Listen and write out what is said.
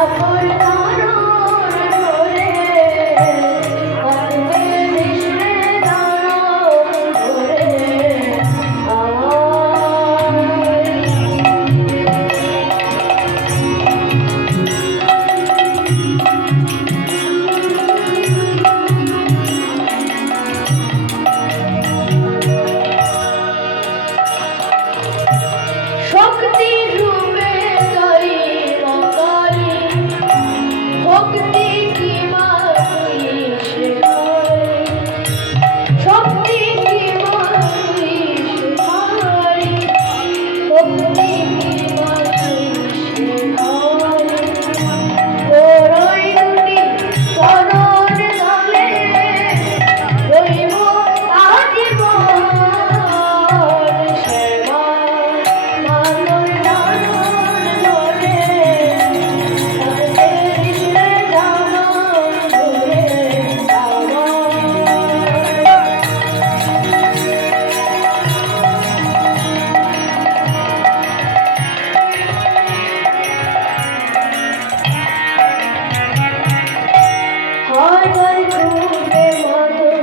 Bye. আমার রূপের মতো